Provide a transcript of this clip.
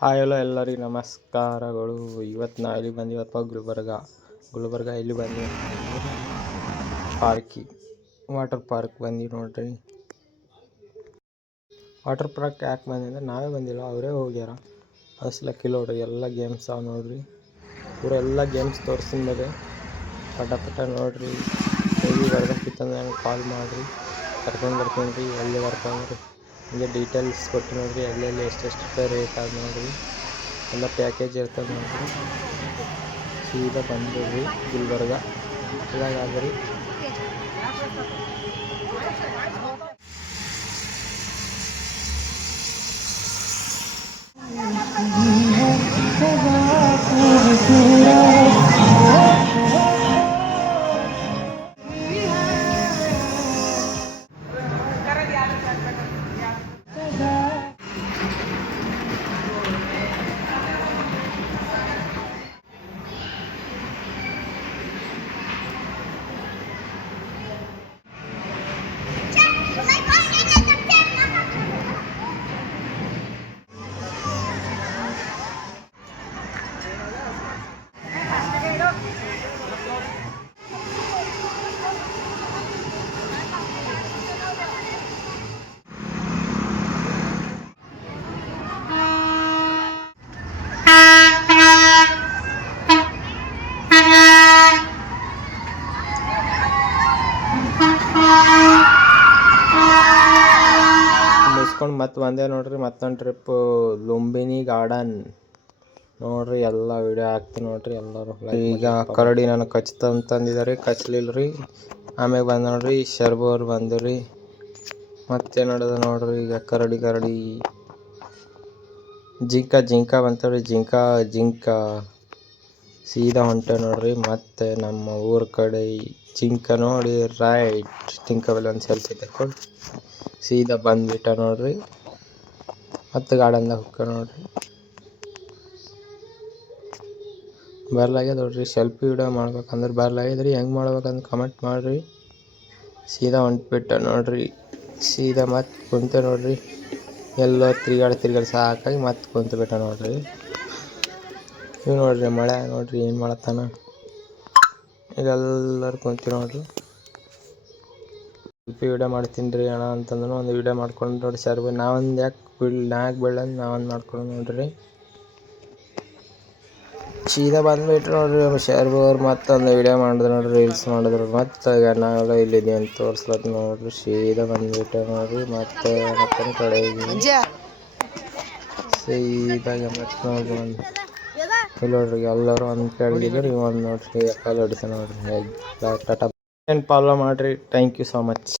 Hi hello ಎಲ್ಲರಿಗೂ ನಮಸ್ಕಾರಗಳು. ಇವತ್ತು ನಾವು ಎಲ್ಲಿ ಬಂದಿವಪ್ಪ? ಗುಲ್ಬರ್ಗ ಎಲ್ಲಿ ಬಂದೀವಿ? ವಾಟರ್ ಪಾರ್ಕ್ ಬಂದೀವಿ ನೋಡ್ರಿ. ವಾಟರ್ ಪಾರ್ಕ್ ಯಾಕೆ ಬಂದಿ ಅಂದ್ರೆ ನಾವೇ ಬಂದಿಲ್ಲ, ಅವರೇ ಹೋಗ್ಯಾರ. ಅಸಲಕ್ಕಿಲ್ಲ ನೋಡ್ರಿ, ಎಲ್ಲ ಗೇಮ್ಸ್ ಅವ ನೋಡ್ರಿ. ಇವರೆಲ್ಲ ಗೇಮ್ಸ್ ತೋರಿಸಿದ ಪಟ ನೋಡ್ರಿ. ಹೋಗಿ ಬರ್ಬೇಕಿತ್ತಂದ್ರೆ ನನಗೆ ಕಾಲ್ ಮಾಡಿರಿ, ಕರ್ಕೊಂಡು ಬರ್ತೀನಿ. ಎಲ್ಲಿ ಬರ್ಕೊಂಡ್ರಿ ಹಿಂಗೆ ಡೀಟೇಲ್ಸ್ ಕೊಟ್ಟು ನೋಡ್ರಿ, ಎಲ್ಲೆಲ್ಲಿ ಎಷ್ಟೆಷ್ಟು ರೇಟ್ ಆದ ನೋಡ್ರಿ, ಎಲ್ಲ ಪ್ಯಾಕೇಜ್ ಇರ್ತದೆ ನೋಡ್ರಿ. ಸೀದಾ ಬಂದ್ಬಿಡ್ರಿ ಗುಲ್ಬರ್ಗ ಇದಾಗಾದ್ರಿ. ಮುಗಿಸ್ಕೊಂಡು ಮತ್ತೆ ಬಂದೆ ನೋಡ್ರಿ. ಮತ್ತೊಂದು ಟ್ರಿಪ್ಪು ಲುಂಬಿನಿ ಗಾರ್ಡನ್ ನೋಡ್ರಿ. ಎಲ್ಲ ವಿಡಿಯೋ ಹಾಕ್ತೀನಿ ನೋಡ್ರಿ ಎಲ್ಲರೂ. ಈಗ ಕರಡಿ ನನಗೆ ಕಚ್ತಂತಂದಿದ್ದಾರೆ, ಕಚ್ಚಲಿಲ್ಲ. ಆಮ್ಯಾಗ ಬಂದ ನೋಡ್ರಿ ಶರ್ಬೋರ್ ಬಂದ್ರಿ. ಮತ್ತೆ ನಡೆದ ನೋಡ್ರಿ ಈಗ ಕರಡಿ ಜಿಂಕ ಬಂತವ್ರಿ. ಜಿಂಕ ಸೀದಾ ಹೊಂಟೆ ನೋಡ್ರಿ. ಮತ್ತೆ ನಮ್ಮ ಊರ ಕಡೆ ಜಿಂಕ ನೋಡಿ ರೈಟ್ ಜಿಂಕ ಒಂದು ಸೆಲ್ಫಿ ತಕೊಂಡು ಸೀದಾ ಬಂದ್ಬಿಟ್ಟ ನೋಡ್ರಿ. ಮತ್ತೆ ಗಾರ್ಡನ್ದಾಗ ಹೋಗ್ಕ ನೋಡ್ರಿ. ಬರ್ಲಾಗ್ಯದ ನೋಡ್ರಿ, ಸೆಲ್ಫಿ ವಿಡಿಯೋ ಮಾಡ್ಬೇಕಂದ್ರೆ ಬರ್ಲಾಗ್ಯದ್ರಿ. ಹೆಂಗೆ ಮಾಡ್ಬೇಕಂದ್ರೆ ಕಮೆಂಟ್ ಮಾಡಿರಿ. ಸೀದಾ ಹೊಂಟ್ಬಿಟ್ಟ ನೋಡ್ರಿ. ಸೀದಾ ಮತ್ತೆ ಕುಂತೆ ನೋಡ್ರಿ. ಎಲ್ಲೋ ತಿರ್ಗಾಡಿ ಸಾಕಾಗಿ ಮತ್ತೆ ಕುಂತು ಬಿಟ್ಟ ನೋಡ್ರಿ. ಇವ್ ನೋಡ್ರಿ ಮಳೆ ನೋಡ್ರಿ ಏನು ಮಾಡತ್ತಾನ. ಇದೆಲ್ಲರೂ ಕುಂತು ನೋಡ್ರಿ. ಸೆಲ್ಫಿ ವಿಡಿಯೋ ಮಾಡ್ತೀನಿ ರೀ ಅಣ್ಣ ಅಂತಂದ್ರೆ ಒಂದು ವಿಡಿಯೋ ಮಾಡ್ಕೊಂಡು ನೋಡ್ರಿ. ಸರ್ ನಾವೊಂದು ಯಾಕೆ ಬೀಳಂದು ನಾವೊಂದು ಮಾಡ್ಕೊಂಡು ನೋಡ್ರಿ. ಸೀದಾ ಬಂದ್ಬಿಟ್ರು ನೋಡ್ರಿ ಶರ್ಬೋರ್. ಮತ್ತೊಂದು ವಿಡಿಯೋ ಮಾಡಿದ್ರು ನೋಡ್ರಿ, ರೀಲ್ಸ್ ಮಾಡಿದ್ರು. ಮತ್ತೆ ನಾವೆಲ್ಲ ಇಲ್ಲಿದ್ದೀವಿ ಅಂತ ತೋರಿಸ್ಲತ್ ನೋಡ್ರಿ. ಸೀದಾ ಬಂದ್ಬಿಟ್ಟೆ ನೋಡ್ರಿ. ಮತ್ತೆ ಕಡೆ ಸೀದಾಗ ಮತ್ತೆ ನೋಡ್ರಿ ಇಲ್ಲಿ ನೋಡ್ರಿ ಎಲ್ಲರೂ ಒಂದು ಕೆಳಗಿದ್ರು. ಒಂದು ನೋಡ್ರಿ ಕಾಲು ಹೊಡಿತ ನೋಡ್ರಿ. ಟಾಟಾ ಫಾಲೋ ಮಾಡಿರಿ. Thank you so much.